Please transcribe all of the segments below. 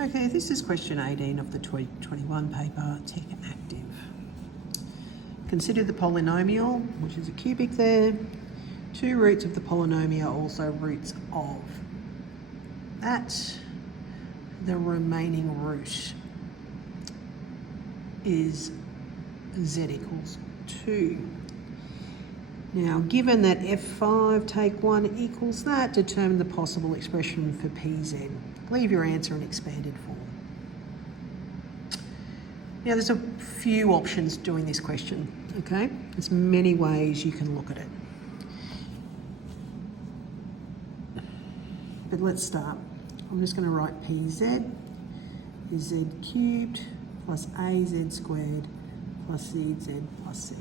Okay, this is question 18 of the 2021 paper, Tech Active. Consider the polynomial, which is a cubic there. Two roots of the polynomial are also roots of that. The remaining root is z equals 2. Now, given that f5 take 1 equals that, determine the possible expression for pz. Leave your answer in expanded form. Now, there's a few options doing this question, okay? There's many ways you can look at it. But let's start. I'm just going to write pz is z cubed plus az squared plus cz plus c.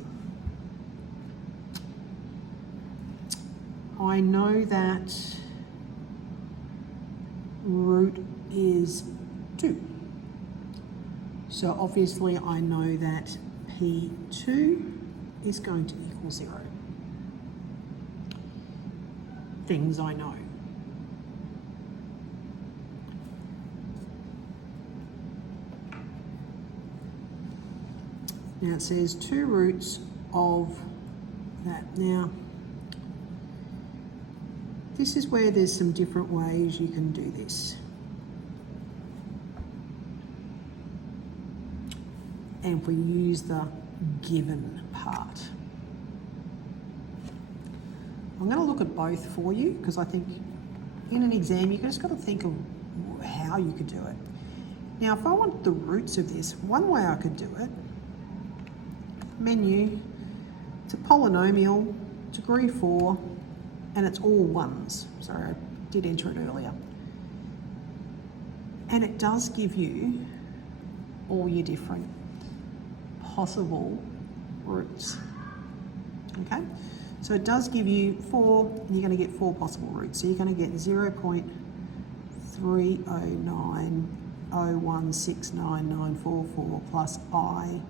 I know that root is 2. So obviously I know that P2 is going to equal 0. Things I know. Now it says 2 roots of that. Now, this is where there's some different ways you can do this. And if we use the given part. I'm going to look at both for you because I think in an exam you just got to think of how you could do it. Now if I want the roots of this, one way I could do it, menu, it's a polynomial, degree 4, and it's all ones. Sorry, I did enter it earlier. And it does give you all your different possible roots. Okay? So it does give you 4, and you're going to get 4 possible roots. So you're going to get 0.309016994 plus I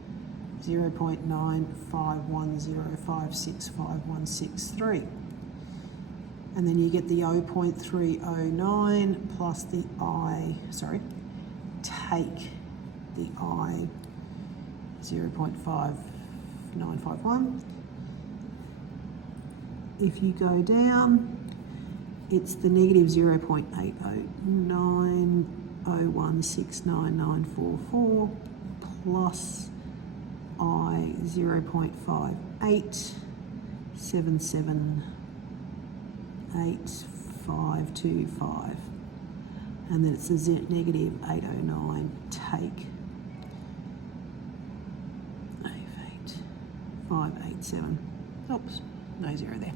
0.95105656163. And then you get the 0.309 plus the I, take the I 0.5951. If you go down, it's the negative 0.809016994 plus I 0.58778525, and then it's the negative 809 take 587. Oops, no 0 there.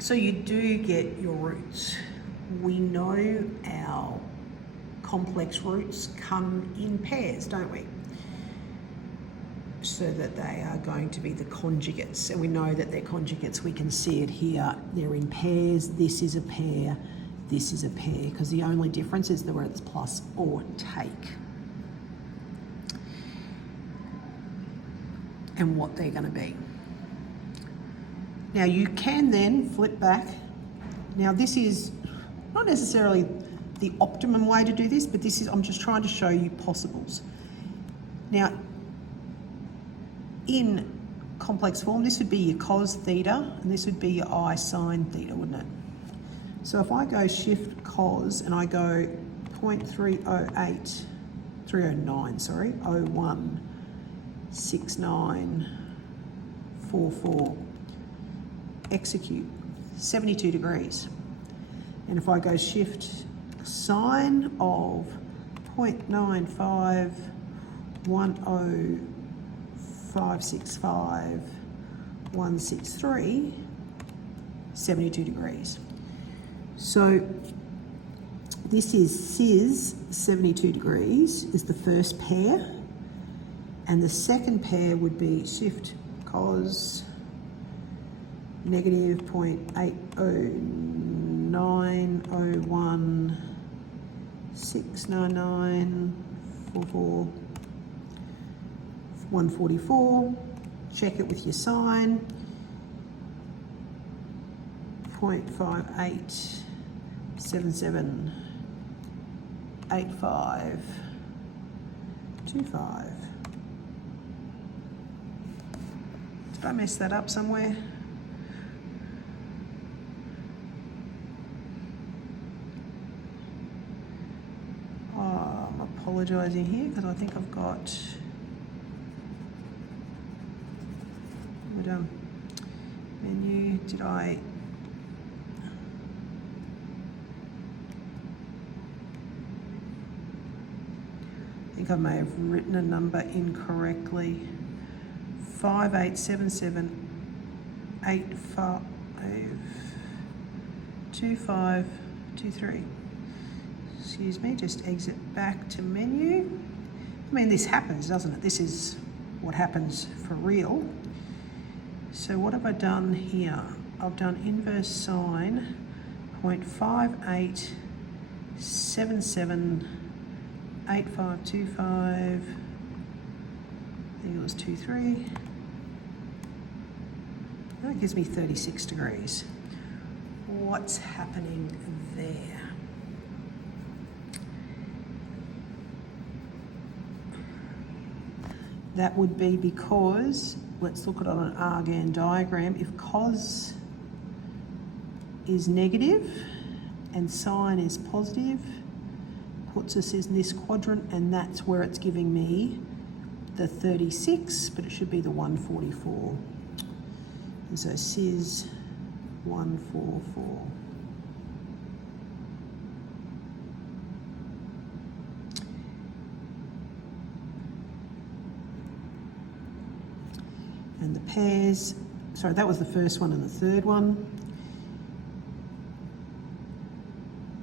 So you do get your roots. We know our complex roots come in pairs, don't we? So that they are going to be the conjugates, and we know that they're conjugates. We can see it here. They're in pairs. This is a pair. This is a pair, because the only difference is whether it's plus or take, and what they're going to be. Now you can then flip back. Now this is not necessarily the optimum way to do this, but this is, I'm just trying to show you possibles. Now, in complex form, this would be your cos theta, and this would be your I sine theta, wouldn't it? So if I go shift cos and I go 016944, execute, 72 degrees. And if I go shift sine of 0.9510565,163, 72 degrees. So this is cis 72 degrees is the first pair, and the second pair would be shift cos negative 0.8090169944144. Check it with your sine. 0.5877 8525. Did I mess that up somewhere? Oh, I'm apologising here because I think I've got... menu, did I... I think I may have written a number incorrectly. 5877852523. Excuse me, just exit back to menu. I mean, this happens, doesn't it? This is what happens for real. So what have I done here? I've done inverse sine 0.58778525. I think it was 23. That gives me 36 degrees. What's happening there? That would be because, let's look at it on an Argand diagram, if cos is negative and sine is positive, puts us in this quadrant, and that's where it's giving me the 36, but it should be the 144. And so cis 144. And the pairs, sorry, that was the first one and the third one.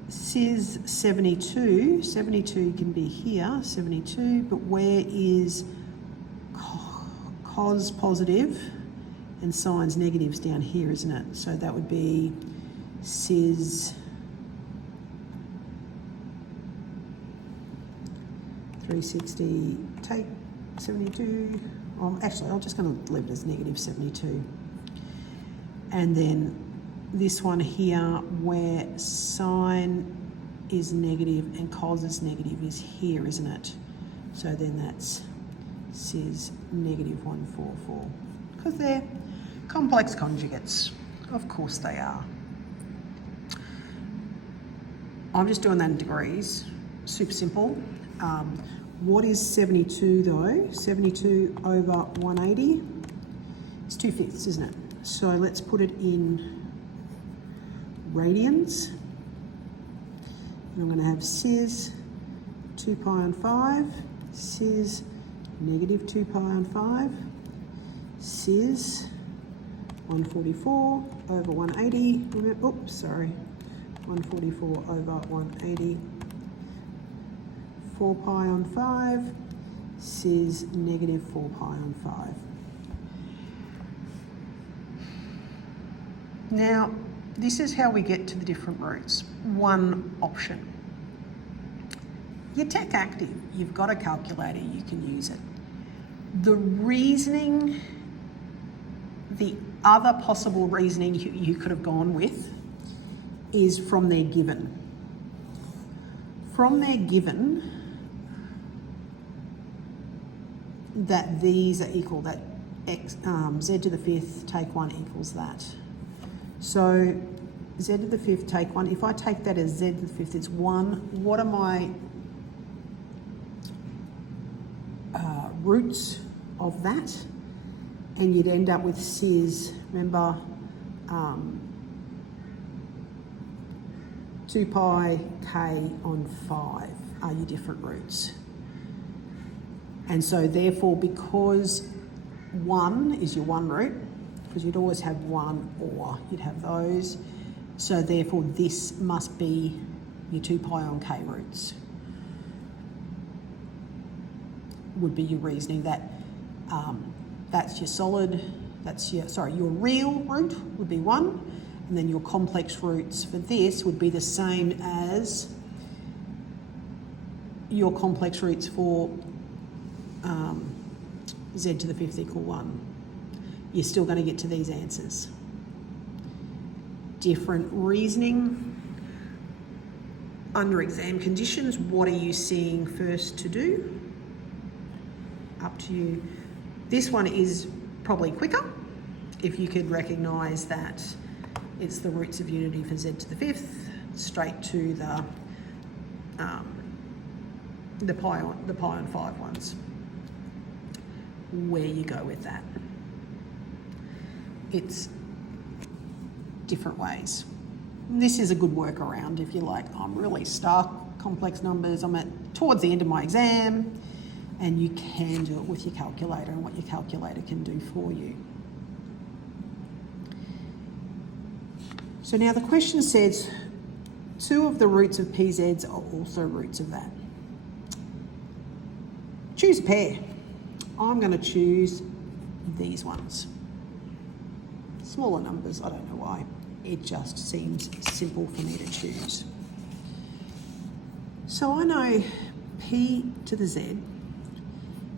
Cis 72, 72 can be here, 72, but where is cos positive and sine's negatives? Down here, isn't it? So that would be cis 360, take 72. Actually, I'm just going to leave it as negative 72. And then this one here, where sine is negative and cos is negative, is here, isn't it? So then that's cis negative 144. Because they're complex conjugates. Of course they are. I'm just doing that in degrees. Super simple. What is 72 though? 72 over 180. It's 2/5, isn't it? So let's put it in radians. And I'm going to have cis 2 pi on 5, cis negative 2 pi on 5, cis 144 over 180. Oops, sorry. 144 over 180. 4 pi on 5, cis negative 4 pi on 5. Now, this is how we get to the different roots. One option. Your tech active, you've got a calculator, you can use it. The reasoning, the other possible reasoning you could have gone with is from their given. From their given, that these are equal, that x, z to the 5th take 1 equals that. So z to the 5th take 1, if I take that as z to the 5th, it's 1. What are my roots of that? And you'd end up with cis, remember, 2 pi k on 5 are your different roots. And so therefore, because 1 is your one root, because you'd always have 1 or you'd have those, so therefore this must be your 2 pi on k roots. Would be your reasoning that that's your solid, that's your, sorry, your real root would be 1, and then your complex roots for this would be the same as your complex roots for z to the 5th equal 1. You're still going to get to these answers. Different reasoning. under exam conditions, what are you seeing first to do? Up to you. This one is probably quicker. If you could recognise that it's the roots of unity for z to the fifth, straight to the pi on 5 ones. Where you go with that. It's different ways. This is a good workaround if you're like, I'm really stuck, complex numbers, I'm towards the end of my exam, and you can do it with your calculator and what your calculator can do for you. So now the question says, 2 of the roots of PZs are also roots of that. Choose a pair. I'm going to choose these ones. Smaller numbers, I don't know why. It just seems simple for me to choose. So I know P to the Z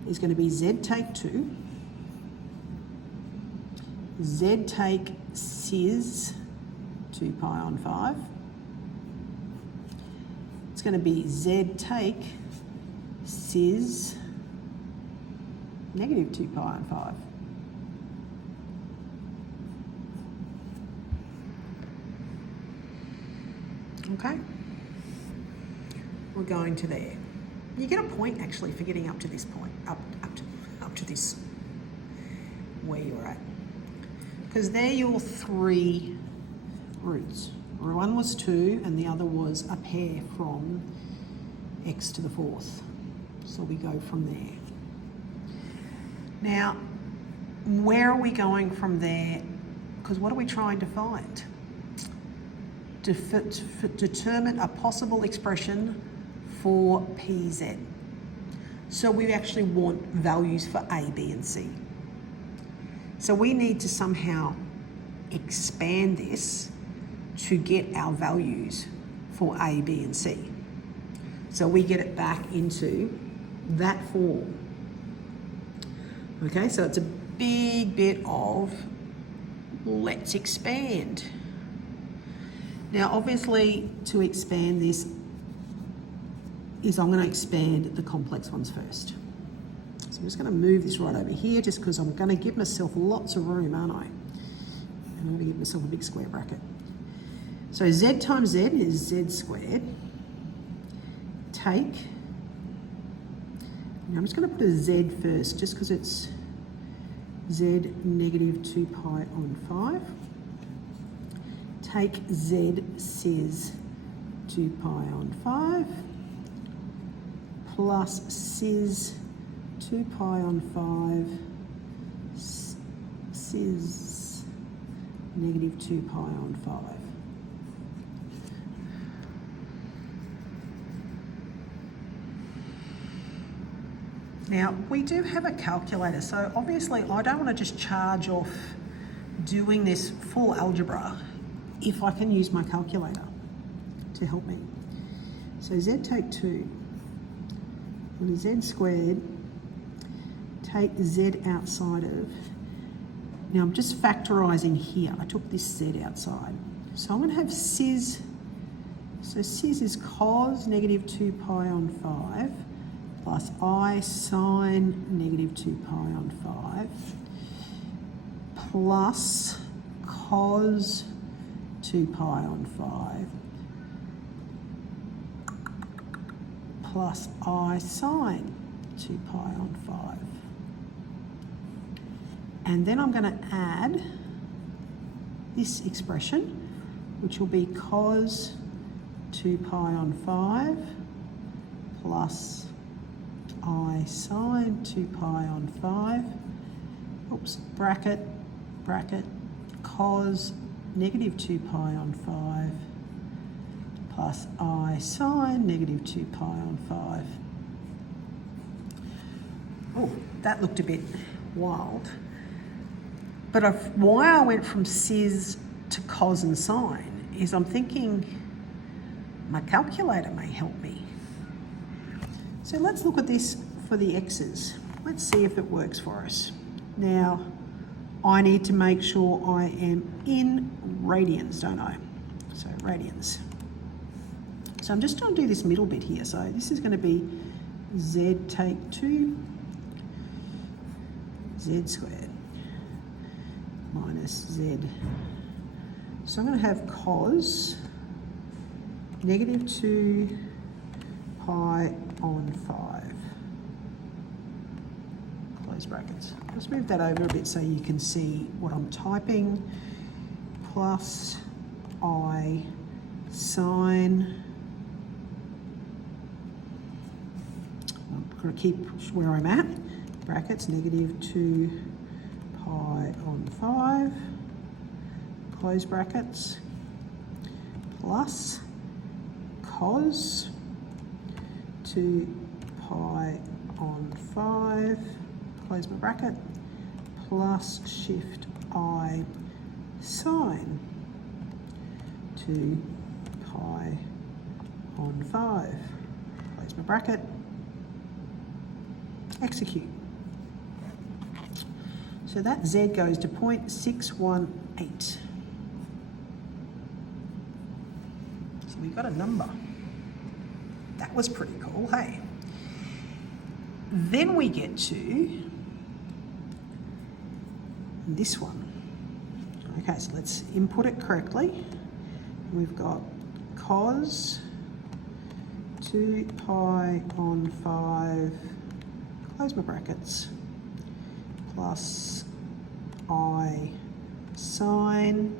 is going to be Z take 2, Z take cis 2 pi on 5. It's going to be Z take cis negative 2 pi on 5. Okay, we're going to there. You get a point actually for getting up to this point, up to this, where you're at. Because they're your 3 roots. One was 2 and the other was a pair from x to the 4th. So we go from there. Now, where are we going from there? Because what are we trying to find? To determine a possible expression for PZ. So we actually want values for A, B, and C. So we need to somehow expand this to get our values for A, B, and C. So we get it back into that form. Okay, so it's a big bit of let's expand. Now, obviously, to expand this is I'm going to expand the complex ones first. So I'm just going to move this right over here just because I'm going to give myself lots of room, aren't I? And I'm going to give myself a big square bracket. So z times z is z squared. Take, now I'm just going to put a z first just because it's z negative 2 pi on 5. Take z cis 2 pi on 5 plus cis 2 pi on 5 cis negative 2 pi on 5. Now, we do have a calculator, so obviously I don't want to just charge off doing this full algebra if I can use my calculator to help me. So z take 2, and z squared, take z outside of, now I'm just factorising here, I took this z outside. So I'm going to have cis, so cis is cos negative 2 pi on 5 plus I sine negative 2 pi on 5 plus cos 2 pi on 5 plus I sine 2 pi on 5. And then I'm going to add this expression, which will be cos 2 pi on 5 plus I sine 2 pi on 5, oops, bracket, bracket, cos negative 2 pi on 5 plus I sine negative 2 pi on 5. Oh, that looked a bit wild. But why I went from cis to cos and sine is I'm thinking my calculator may help me. So let's look at this for the x's. Let's see if it works for us. Now, I need to make sure I am in radians, don't I? So radians. So I'm just going to do this middle bit here. So this is going to be z take 2 z squared minus z. So I'm going to have cos negative 2 pi on 5, close brackets. Let's move that over a bit so you can see what I'm typing, plus I sine, I'm going to keep where I'm at, brackets, negative 2 pi on 5, close brackets, plus cos 2 pi on 5, close my bracket, plus shift I sine 2 pi on 5, close my bracket, execute. So that z goes to 0.618. So we got a number. That was pretty cool, hey? Then we get to this one. Okay, so let's input it correctly. We've got cos 2 pi on 5, close my brackets, plus I sine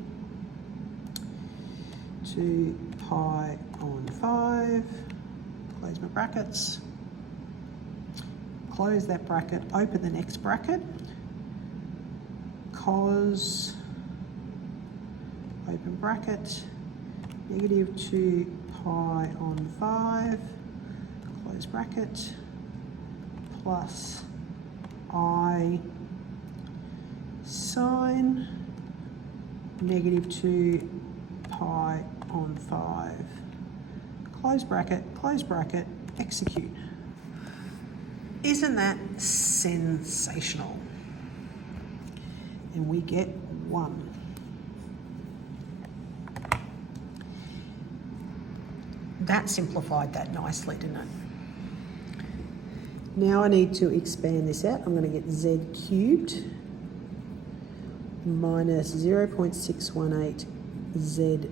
2 pi on 5, close my brackets, close that bracket, open the next bracket, cos, open bracket, negative 2 pi on 5, close bracket, plus I sine negative 2 pi on 5, close bracket, execute. Isn't that sensational? And we get 1. That simplified that nicely, didn't it? Now I need to expand this out. I'm going to get z cubed minus 0.618 z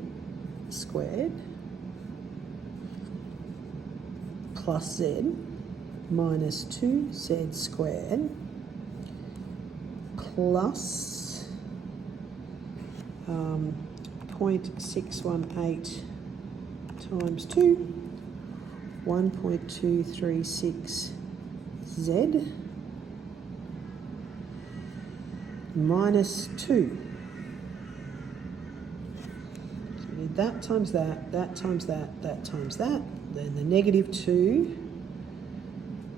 squared plus z minus 2z squared plus 0.618 times 2, 1.236 z minus 2. So we need that times that, that times that, that times that. Then the negative 2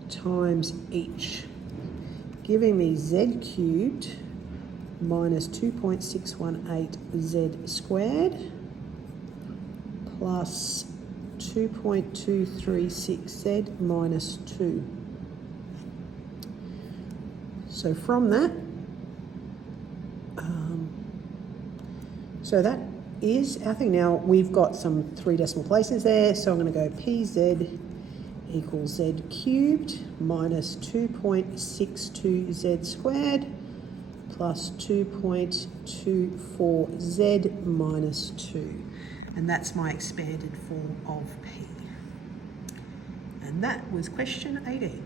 times each, giving me z cubed minus 2.618 z squared plus 2.236 z minus 2. So from that, so that is our thing. Now we've got some 3 decimal places there, so I'm going to go pz equals z cubed minus 2.62 z squared plus 2.24 z minus 2. And that's my expanded form of p. And that was question 18.